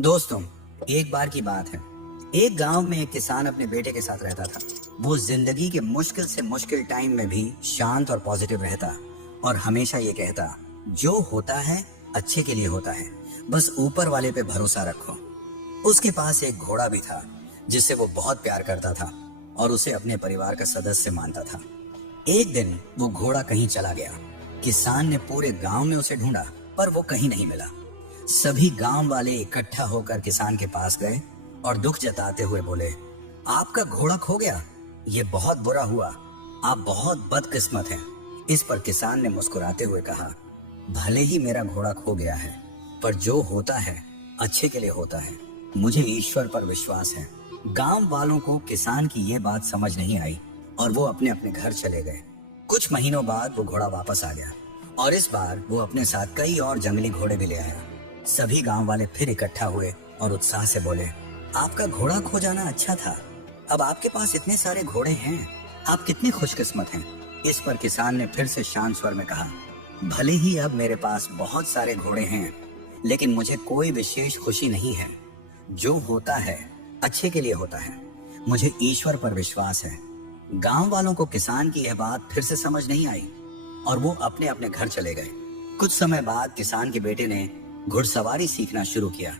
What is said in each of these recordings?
दोस्तों, एक बार की बात है। एक गांव में एक किसान अपने बेटे के साथ रहता था। वो जिंदगी के मुश्किल से मुश्किल टाइम में भी शांत और पॉजिटिव रहता और हमेशा ये कहता, जो होता है अच्छे के लिए होता है, बस ऊपर वाले पे भरोसा रखो। उसके पास एक घोड़ा भी था जिससे वो बहुत प्यार करता था और उसे अपने परिवार का सदस्य मानता था। एक दिन वो घोड़ा कहीं चला गया। किसान ने पूरे गांव में उसे ढूंढा पर वो कहीं नहीं मिला। सभी गांव वाले इकट्ठा होकर किसान के पास गए और दुख जताते हुए बोले, आपका घोड़ा खो गया, ये बहुत बुरा हुआ, आप बहुत बदकिस्मत हैं। इस पर किसान ने मुस्कुराते हुए कहा, भले ही मेरा घोड़ा खो गया है, पर जो होता है अच्छे के लिए होता है। मुझे ईश्वर पर विश्वास है। गांव वालों को किसान की ये बात समझ नहीं आई और वो अपने अपने घर चले गए। कुछ महीनों बाद वो घोड़ा वापस आ गया और इस बार वो अपने साथ कई और जंगली घोड़े भी ले आया। सभी गांव वाले फिर इकट्ठा हुए और उत्साह से बोले, आपका घोड़ा खो जाना अच्छा था, अब आपके पास इतने सारे घोड़े हैं, आप कितने खुशकिस्मत हैं। इस पर किसान ने फिर से शांत स्वर में कहा, भले ही अब मेरे पास बहुत सारे घोड़े हैं, लेकिन मुझे कोई विशेष खुशी नहीं है। जो होता है अच्छे के लिए होता है। मुझे ईश्वर पर विश्वास है। गांव वालों को किसान की यह बात फिर से समझ नहीं आई और वो अपने अपने घर चले गए। कुछ समय बाद किसान के बेटे ने घुड़सवारी सीखना शुरू किया,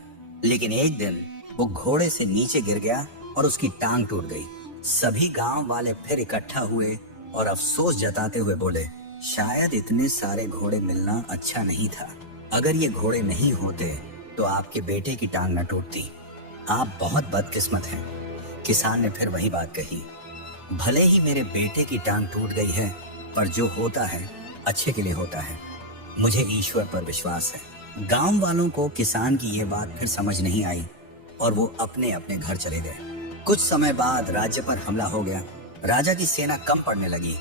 लेकिन एक दिन वो घोड़े से नीचे गिर गया और उसकी टांग टूट गई। सभी गांव वाले फिर इकट्ठा हुए और अफसोस जताते हुए बोले, शायद इतने सारे घोड़े मिलना अच्छा नहीं था। अगर ये घोड़े नहीं होते तो आपके बेटे की टांग न टूटती। आप बहुत बदकिस्मत हैं। किसान ने फिर वही बात कही, भले ही मेरे बेटे की टांग टूट गई है, पर जो होता है अच्छे के लिए होता है। मुझे ईश्वर पर विश्वास है। गांव वालों को किसान की ये बात फिर समझ नहीं आई और वो अपने अपने घर चले गए। कुछ समय बाद राज्य पर हमला हो गया। राजा की सेना कम पड़ने लगी,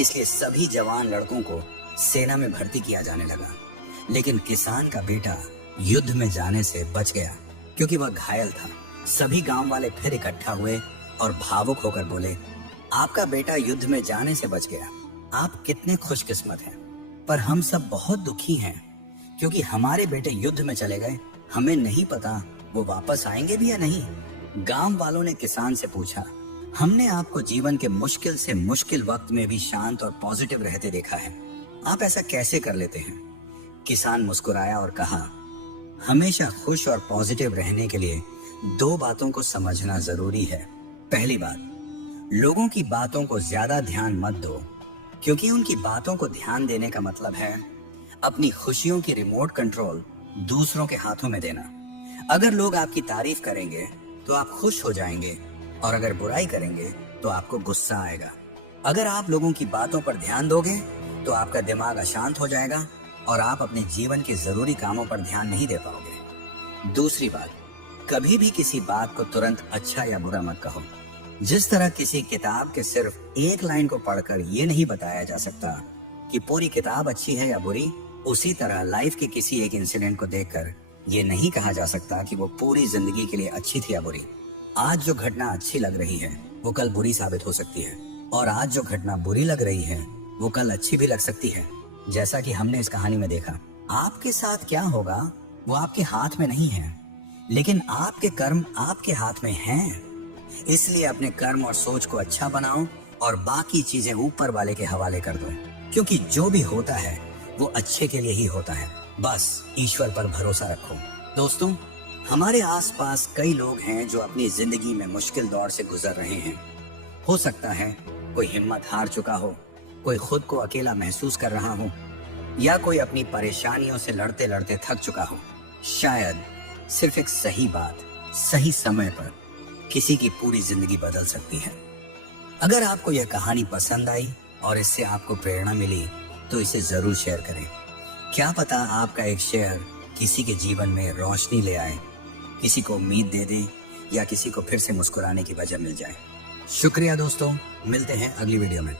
इसलिए सभी जवान लड़कों को सेना में भर्ती किया जाने लगा। लेकिन किसान का बेटा युद्ध में जाने से बच गया क्योंकि वह घायल था। सभी गांव वाले फिर इकट्ठा हुए और भावुक होकर बोले, आपका बेटा युद्ध में जाने से बच गया, आप कितने खुशकिस्मत हैं। पर हम सब बहुत दुखी हैं क्योंकि हमारे बेटे युद्ध में चले गए। हमें नहीं पता वो वापस आएंगे भी या नहीं। गांव वालों ने किसान से पूछा, हमने आपको जीवन के मुश्किल से मुश्किल वक्त में भी शांत और पॉजिटिव रहते देखा है, आप ऐसा कैसे कर लेते हैं। किसान मुस्कुराया और कहा, हमेशा खुश और पॉजिटिव रहने के लिए दो बातों को समझना जरूरी है। पहली बात, लोगों की बातों को ज्यादा ध्यान मत दो, क्योंकि उनकी बातों को ध्यान देने का मतलब है अपनी खुशियों की रिमोट कंट्रोल दूसरों के हाथों में देना। अगर लोग आपकी तारीफ करेंगे तो आप खुश हो जाएंगे और अगर बुराई करेंगे तो आपको गुस्सा आएगा। अगर आप लोगों की बातों पर ध्यान दोगे तो आपका दिमाग अशांत हो जाएगा और आप अपने जीवन के जरूरी कामों पर ध्यान नहीं दे पाओगे। दूसरी बात, कभी भी किसी बात को तुरंत अच्छा या बुरा मत कहो। जिस तरह किसी किताब के सिर्फ एक लाइन को पढ़कर ये नहीं बताया जा सकता कि पूरी किताब अच्छी है या बुरी, उसी तरह लाइफ के किसी एक इंसिडेंट को देखकर ये नहीं कहा जा सकता कि वो पूरी जिंदगी के लिए अच्छी थी या बुरी। आज जो घटना अच्छी लग रही है वो कल बुरी साबित हो सकती है और आज जो घटना बुरी लग रही है वो कल अच्छी भी लग सकती है। जैसा कि हमने इस कहानी में देखा, आपके साथ क्या होगा वो आपके हाथ में नहीं है, लेकिन आपके कर्म आपके हाथ में हैं। इसलिए अपने कर्म और सोच को अच्छा बनाओ और बाकी चीजें ऊपर वाले के हवाले कर दो, क्योंकि जो भी होता है वो अच्छे के लिए ही होता है। बस ईश्वर पर भरोसा रखो। दोस्तों, हमारे आसपास कई लोग हैं जो अपनी जिंदगी में मुश्किल दौर से गुजर रहे हैं। हो सकता है कोई हिम्मत हार चुका हो, कोई खुद को अकेला महसूस कर रहा हो, या कोई अपनी परेशानियों से लड़ते लड़ते थक चुका हो। शायद सिर्फ एक सही बात सही समय पर किसी की पूरी जिंदगी बदल सकती है। अगर आपको यह कहानी पसंद आई और इससे आपको प्रेरणा मिली तो इसे जरूर शेयर करें। क्या पता आपका एक शेयर किसी के जीवन में रोशनी ले आए, किसी को उम्मीद दे दे या किसी को फिर से मुस्कुराने की वजह मिल जाए। शुक्रिया दोस्तों, मिलते हैं अगली वीडियो में।